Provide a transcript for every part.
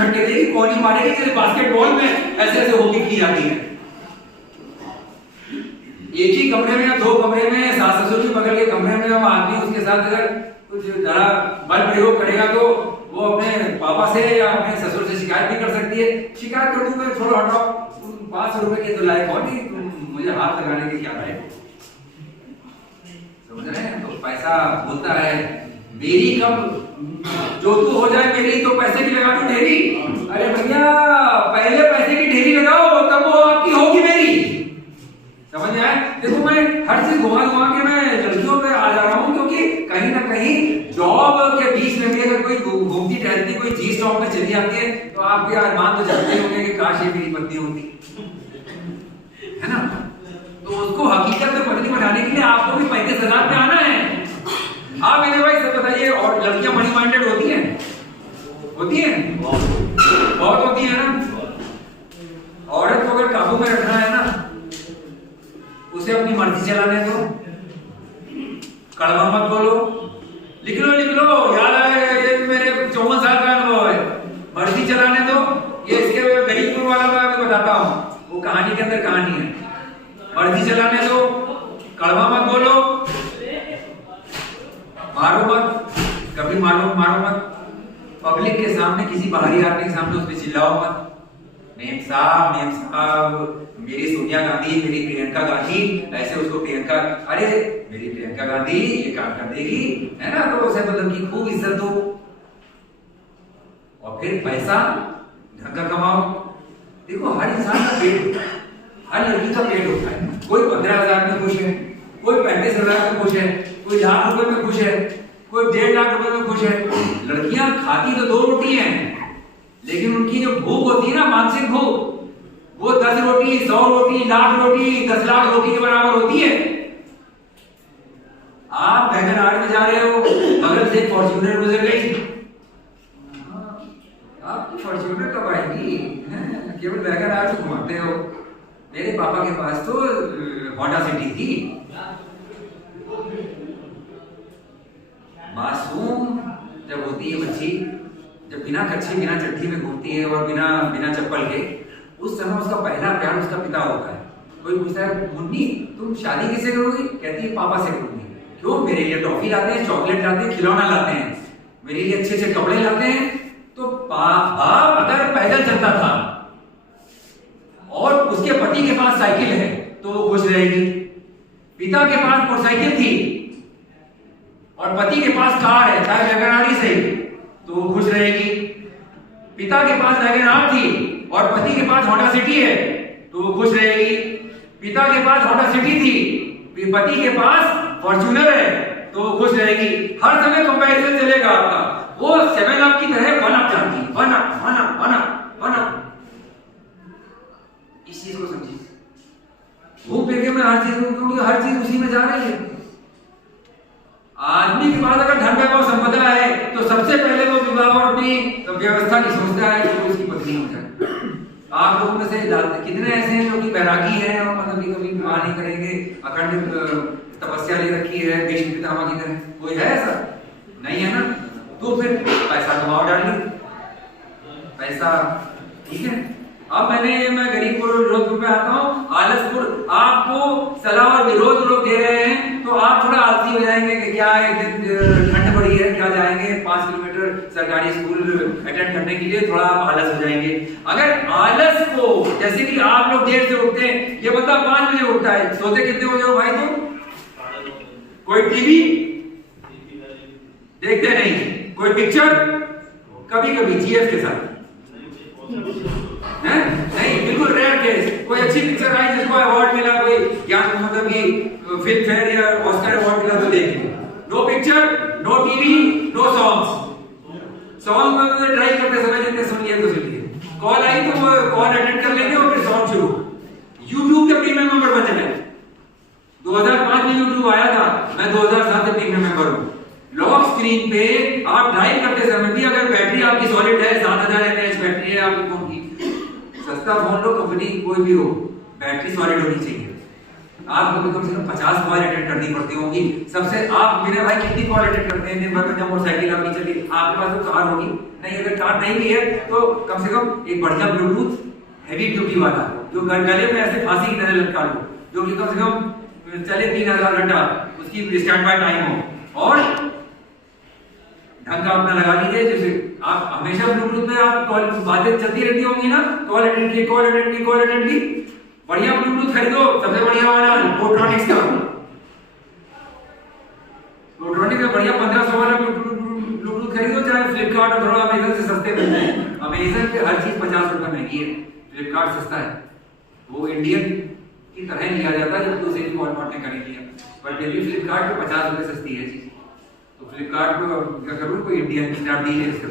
झटके देगी, कौन ही मारेगी, जैसे बास्केटबॉल में ऐसे ऐसे होके की जाती है। एक ही कमरे में या दो कमरे में सास ससुर के बगल के कमरे में हम आदमी उसके साथ अगर कुछ जरा बल प्रयोग करेगा तो वो अपने पापा से या अपने ससुर से शिकायत भी कर सकती है। शिकायत कर दूंगा, छोड़ो हटाओ, 500 रुपए के तो लायक हो नहीं, मुझे हाथ लगाने के क्या है, समझ रहे हैं? तो पैसा बोलता है मेरी कब जो तू हो जाए मेरी, तो पैसे की लगा दो ढेरी। अरे भैया पहले पैसे की ढेरी लगाओ, तब वो आपकी होगी मेरी, समझ में आए? देखो मैं हर चीज घुमा घुमा के मैं लड़कियों पे आ जा रहा हूँ, क्योंकि कहीं ना कहीं जॉब के बीच में भी अगर कोई घूमती टहलती कोई चीज स्टॉक में चली जाती है तो आपके अरमान तो जगते होंगे कि काश ये मेरी पत्नी होती, है ना? तो उसको हकीकत में पत्नी बनाने के लिए आपको भी 35,000 पे आना है। आप मेरे भाई सब बताइए, और लड़कियां मनी माइंडेड होती हैं? होती हैं, बहुत होती है ना। औरत को अगर काबू में रखना है ना, उसे अपनी मर्जी चलाने दो, कड़वा मत बोलो, लिख लो याद आए, ये मेरे 54 साल का अनुभव है, मर्जी चलाने दो। ये इसके गरीबपुर वाला मैं अभी बताता हूँ, वो कहानी के अंदर कहानी है। मर्जी चलाने दो, कड़वा मत बोलो, मारो मत, कभी मारो मत, पब्लिक के सामने किसी बाहरी आदमी के सामने उस पर चिल्लाओ मत, मेम साहब मेरी सोनिया गांधी, मेरी प्रियंका गांधी, ऐसे उसको प्रियंका, अरे मेरी प्रियंका गांधी ये काम कर देगी, है ना? तो उसे मतलब की खूब इज्जत दो, और फिर पैसा ढंग का कमाओ। देखो हर इंसान का पेट होता है, हर लड़की का पेट होता है। कोई 15,000 में खुश है, कोई 35,000 में खुश है, कोई लाख रुपए में खुश है, कोई 1.5 लाख रुपए में खुश है। लड़कियां खाती तो 2 रोटी हैं, लेकिन उनकी जो भूख होती है ना, मानसिक भूख, वो 10 रोटी, 100 रोटी, लाख रोटी, 10 लाख रोटी के बराबर होती है। आप वैगन में जा रहे हो, बगल से फॉर्च्यूनर गुजर गई, आपकी फॉर्च्यूनर कब आएगी? केवल वैगन आर से घुमाते हो। मेरे पापा के पास तो होंडा सिटी थी। मासूम जब होती है बच्ची, जब बिना कच्छे बिना चड्ढी में घूमती है और बिना चप्पल के, उस समय उसका पहला प्यार उसका पिता होता है। कोई पूछता है मुन्नी तुम शादी किससे करोगी? कहती है पापा से करूंगी। क्यों? मेरे लिए टॉफी लाते हैं, चॉकलेट लाते हैं, खिलौना लाते हैं, मेरे लिए अच्छे अच्छे कपड़े लाते हैं। तो बाप अगर पैदल चलता था और उसके पति के पास साइकिल है तो वो खुश रहेगी। पिता के पास मोटरसाइकिल थी और पति के पास कार है, चाहे वैगन आर ही सही, तो वो खुश रहेगी। पिता के पास वैगन आर थी और पति के पास होंडा सिटी है तो वो खुश रहेगी। पिता के पास होंडा सिटी थी, पति के पास फॉर्च्यूनर है तो वो खुश रहेगी। हर समय कंपैरिजन चलेगा आपका। वो 7 अप की तरह 1 अप चाहती है, 1 अप। इस चीज को समझिए। घूम फिर के मैं हर चीज, क्योंकि हर चीज उसी में जा रही है। आदमी के पास अगर धन वैभव संपदा है तो सबसे पहले वो विवाह और अपनी व्यवस्था की सोचता है कि उसकी पत्नी हो जाए। आप लोगों में से कितने ऐसे हैं जो कि बैरागी हैं और मतलब कभी विवाह नहीं करेंगे, अखंड तपस्या ले रखी है भीष्म पितामह की तरह? कोई है ऐसा? नहीं है ना? तो फिर पैसा कमाओ डालिए, पैसा ठीक है। अब मैं गरीबपुर विरोधपुर पे आता हूँ, आलसपुर। आपको सलाह और विरोध लोग दे रहे हैं तो आप थोड़ा आलसी हो जाएंगे कि क्या एक दिन ठंड पड़ी है, क्या जाएंगे 5 किलोमीटर सरकारी स्कूल अटेंड करने के लिए, थोड़ा आप आलस हो जाएंगे। अगर आलस को, जैसे कि आप लोग देर से उठते हैं, ये बंदा 5 बजे उठता है, सोते कितने बजे हो भाई तुम? कोई टीवी देखते नहीं, कोई पिक्चर कभी कभी जीएफ के साथ है? नहीं, बिल्कुल रेयर केस। कोई अच्छी पिक्चर आई जिसको अवार्ड मिला, कोई ज्ञान मतलब कि फिल्म फेयर या ऑस्कर अवार्ड मिला तो देखिए। No picture, no TV, no songs. Song में ड्राइव करते समय जितने सुन लिए तो सुनिए, कॉल आई तो वो कॉल अटेंड कर लेंगे और फिर सॉन्ग शुरू। यूट्यूब के प्रीमियम मेंबर बन जाए। 2005 में यूट्यूब आया था, मैं 2007 से प्रीमियम मेंबर हूँ। लॉक स्क्रीन पे आप ड्राइव करते समय भी अगर बैटरी आपकी सॉलिड है, 7000 mAh बैटरी है आपके फोन की, सस्ता फोन लो, कंपनी कोई भी हो, बैटरी सॉलिड होनी चाहिए। आपको कम से कम 50 कॉल अटेंड करनी पड़ती होगी। सबसे आप मेरे भाई कितनी कॉल अटेंड करते हैं दिन भर में? जब मोटरसाइकिल आपकी चली, आपके पास तो कार होगी, नहीं अगर कार्ड नहीं भी है तो कम से कम एक बढ़िया ब्लूटूथ हैवी ड्यूटी वाला जो गले में ऐसे फांसी की तरह लटका लो, जो कि कम से कम चले 3000 घंटा, उसकी स्टैंड बाय टाइम हो और ढंग का अपना लगा लीजिए। जैसे आप हमेशा ब्लूटूथ में आप बातें चलती रहती होंगी ना, कॉल अटेंड की बढ़िया ब्लूटूथ खरीदो, सबसे बढ़िया वाला बोट्रॉनिक्स का बढ़िया 1500 वाला ब्लूटूथ खरीदो, चाहे फ्लिपकार्ट और थोड़ा अमेजन से सस्ते मिलते हैं। अमेजन पे हर चीज 50 रुपए महंगी है, फ्लिपकार्ट सस्ता है। वो इंडियन की तरह लिया जाता है जब दूसरे की वॉलमार्ट ने खरीद लिया, पर दिल्ली फ्लिपकार्ट पे 50 रुपए सस्ती है चीज। तो फ्लिपकार्ट को क्या करूँ, कोई इंडियन स्टार डील है इसका,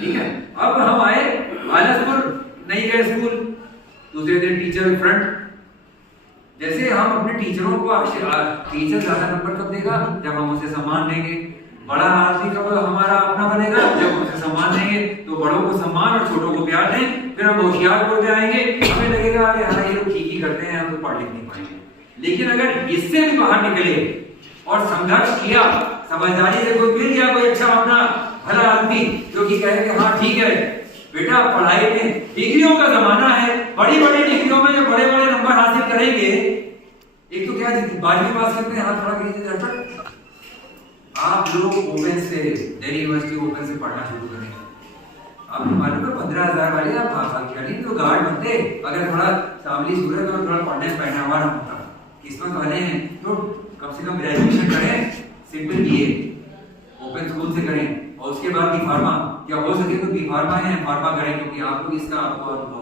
ठीक है। अब हम आए आलसपुर, नहीं गए स्कूल, दूसरे दिन टीचर फ्रंट। जैसे हम अपने टीचरों को टीचर ज्यादा नंबर कब देगा, जब हम उसे सम्मान देंगे। बड़ा आदमी कब हमारा अपना बनेगा, जब उसे सम्मान देंगे। तो बड़ों को सम्मान और छोटों को प्यार दें, फिर हम होशियारपुर में आएंगे, हमें लगेगा अरे हाँ ये लोग ठीक ही करते हैं, हम तो पढ़ लिख नहीं पाएंगे। लेकिन अगर इससे भी बाहर निकले और संघर्ष किया, समझदारी से कोई मिल गया, कोई अच्छा अपना भला आदमी जो कि कहे कि हाँ ठीक है बेटा, पढ़ाई में डिग्रियों का जमाना है, बड़ी बड़ी डिग्रियों में जो बड़े बड़े नंबर हासिल करेंगे। एक तो क्या 12वीं पास करते हैं, हाथ खड़ा कीजिए। आप लोग ओपन से, दिल्ली यूनिवर्सिटी ओपन से पढ़ना शुरू करें। आपको मालूम है 15,000 वाले आप भाग तो गार्ड बनते, अगर थोड़ा सावली सूरत और थोड़ा पढ़ने पहनावा ना होता। किस्मत वाले हैं तो कम से कम ग्रेजुएशन करें, सिंपल बीए ओपन स्कूल से करें, और उसके बाद बी फार्मा, या हो सके तो बी फार्मा या फार्मा करें, क्योंकि आपको इसका आपको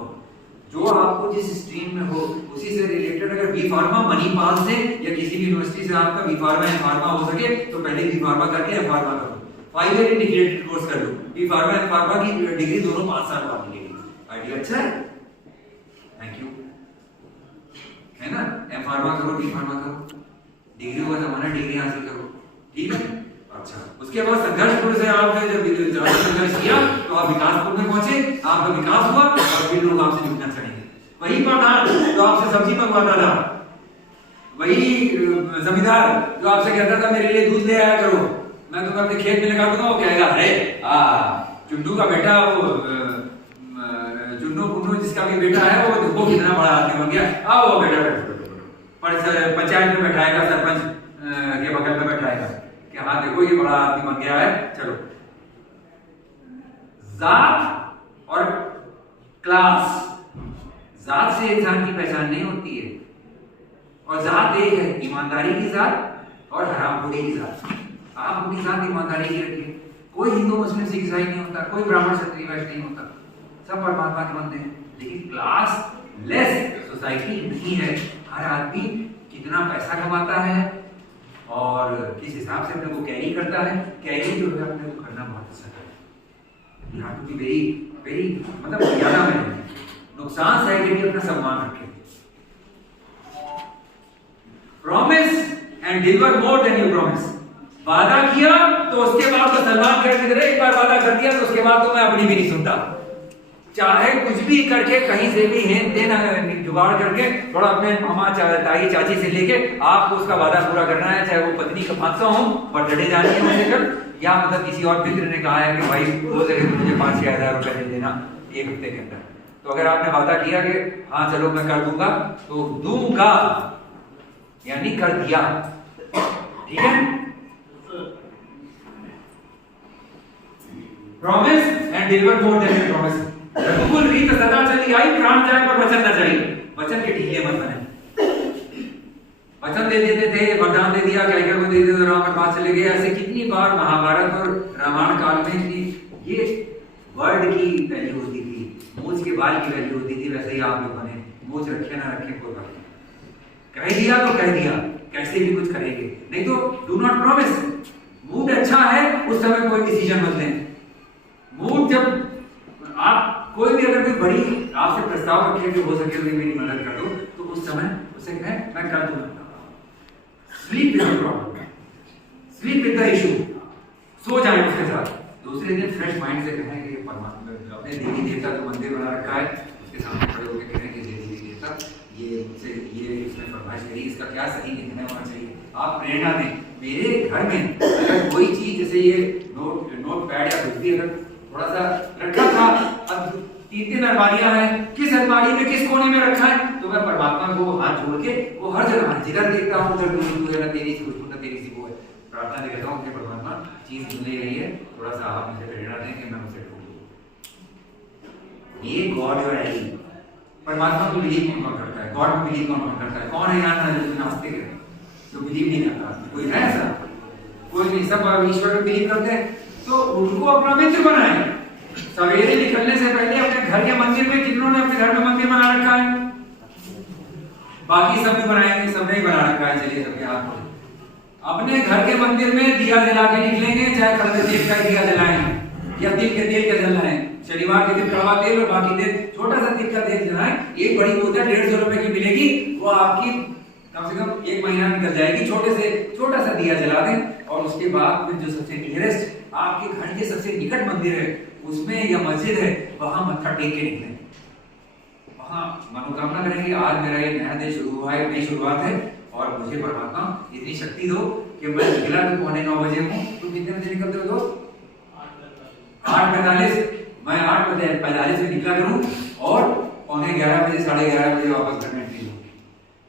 जो आपको जिस स्ट्रीम में हो उसी से रिलेटेड। अगर बी फार्मा मणिपाल से या किसी भी यूनिवर्सिटी से आपका बी फार्मा या फार्मा हो सके तो पहले बी फार्मा करके एम फार्मा करो, 5 ईयर इंटीग्रेटेड कोर्स कर लो। बी फार्मा एम फार्मा की डिग्री दोनों 5 साल बाद मिलेगी। आइडिया अच्छा है, थैंक यू, है ना। एम फार्मा करो, बी फार्मा करो, डिग्री का जमाना, डिग्री हासिल करो, ठीक है। अच्छा, उसके बाद संघर्षपुर से आपने जब संघर्ष किया तो आप विकासपुर में पहुंचे, आपका विकास हुआ और फिर लोग आपसे जुटना चढ़ेंगे। वही प्रधान जो आपसे सब्जी मंगवाता था, वही जमींदार जो आपसे कहता था मेरे लिए दूध ले आया करो, मैं तुम्हें अपने खेत में लगा दूंगा, वो कहेगा अरे चुन्नू का बेटा, वो चुन्नू पुन्नू जिसका भी बेटा है वो कितना बड़ा आदमी बन गया, आओ वो बेटा पंचायत में बैठाएगा, सरपंच के बगल में बैठाएगा कि हाँ देखो ये बड़ा आदमी बन गया है, चलो। जात और क्लास, जात से इंसान की पहचान नहीं होती है, और जात एक है, ईमानदारी की जात और हरामखोरी की जात। आप अपनी जात ईमानदारी की रखिए, कोई हिंदू मुस्लिम सिख ईसाई नहीं होता, कोई ब्राह्मण क्षत्रिय वैश्य नहीं होता, सब परमात्मा के बंदे हैं। लेकिन क्लास लेस सोसाइटी नहीं है, हर आदमी कितना पैसा कमाता है और किस हिसाब से अपने को कैरी करता है, कैरी जो है अपने को करना बहुत अच्छा है। You have to be very very, मतलब ज्यादा में नुकसान सह के भी अपना सम्मान रखें। Promise and deliver more then you promise. वादा किया तो उसके बाद तो सलमान खान की तरह एक बार वादा कर दिया तो उसके बाद तो मैं अपनी भी नहीं सुनता। चाहे कुछ भी करके कहीं से भी है देना जुगाड़ करके थोड़ा अपने मामा ताई चाची से लेके आपको उसका वादा पूरा करना है, चाहे वो पत्नी का 500 हो बर्थडे जानी है मुझे कल, या मतलब किसी और मित्र ने कहा है कि भाई हो सके तो मुझे 5-6 हज़ार रुपए दे देना एक हफ्ते के अंदर। तो अगर आपने वादा किया कि हाँ चलो मैं कर दूंगा, तो दूंगा यानी कर दिया, ठीक है। Promise and deliver more than promise. Raghukul रीत सदा चली आई, प्राण जाए पर वचन न जाए। वचन के ढीले मत बने। वचन दे देते थे, वरदान दे दिया, कैके को दे दिया, राम के पास चले गए। ऐसे कितनी बार महाभारत और रामायण काल में ये वर्ड की वैल्यू होती थी, मूछ के बाल की वैल्यू होती थी। वैसे ही आप लोगों ने मूछ रखे ना रखे कोई बात नहीं, कह दिया तो कह दिया, कैसे भी कुछ करेंगे, नहीं तो डू नॉट प्रॉमिस। मूड अच्छा है उस समय कोई डिसीजन मत लें। मूड जब आप कोई भी अगर कोई बड़ी आपसे प्रस्ताव रखे कि हो सके तो मेरी मदद कर दो, तो उस समय उसे कहें मैं कर दूंगा। Sleep with the problem, sleep with the issue, सो जाए उसके साथ। दूसरे दिन फ्रेश माइंड से कहें कि परमात्मा अपने देवी देवता को मंदिर बना रखा है, उसके सामने खड़े होकर कहें कि देवी देवता ये मुझसे ये इसमें फरमाइश करी, इसका क्या सही निर्णय होना चाहिए, आप प्रेरणा दें। मेरे घर में अगर कोई चीज जैसे ये नोट पैड या कुछ भी अगर थोड़ा सा रखा था। अब 3 अलमारियां हैं, किस अलमारी में किस कोने में रखा है, तो मैं परमात्मा को हाथ जोड़ के वो हर जगह जिधर देखता हूँ उधर दूर ना तेरी सी खुशबू ना तेरी सी वो है, प्रार्थना करता हूँ कि परमात्मा चीज मिल रही है, थोड़ा सा आप मुझे प्रेरणा दें कि मैं उसे ढूंढूं। ये गॉड और एली, परमात्मा को बिलीव कौन करता है, गॉड को बिलीव कौन करता है? कौन है यहाँ जो नास्तिक है, जो बिलीव नहीं करता? कोई है ऐसा? कोई नहीं, सब ईश्वर में बिलीव करते हैं। तो उनको अपना मित्र बनाए। सवेरे निकलने से पहले अपने घर के मंदिर में, जिन्होंने अपने घर में मंदिर बना रखा है, बाकी सब भी बनाएंगे, सबने ही बना रखा है, चलिए सबके हाथ में अपने घर के मंदिर में दिया जला के निकलेंगे, चाहे कड़वे तेल का दिया जलाएं या तिल के तेल का जलाएं। शनिवार के दिन कड़वा तेल और बाकी दिन छोटा सा तिल का तेल जलाएं। एक बड़ी बोतल 150 रुपए की मिलेगी, वो आपकी कम से कम 1 महीना निकल जाएगी। छोटा सा दिया जला दें और उसके बाद फिर जो सबसे नियरेस्ट आपके घर के सबसे निकट मंदिर है उसमें या मस्जिद है, वहां मत्था टेक के निकलें, वहां मनोकामना करेंगे आज मेरा ये नया दिन शुरू हुआ है, नई शुरुआत है और मुझे परमात्मा इतनी शक्ति दो कि मैं निकला तो 8:45 बजे हूँ। तुम कितने बजे निकलते हो दोस्त? 8:45। मैं 8:45 में निकला करूँ और 11:15 बजे 11:30 बजे वापस घर में एंट्री हो।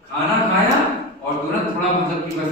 खाना खाया और तुरंत थोड़ा मतलब की बस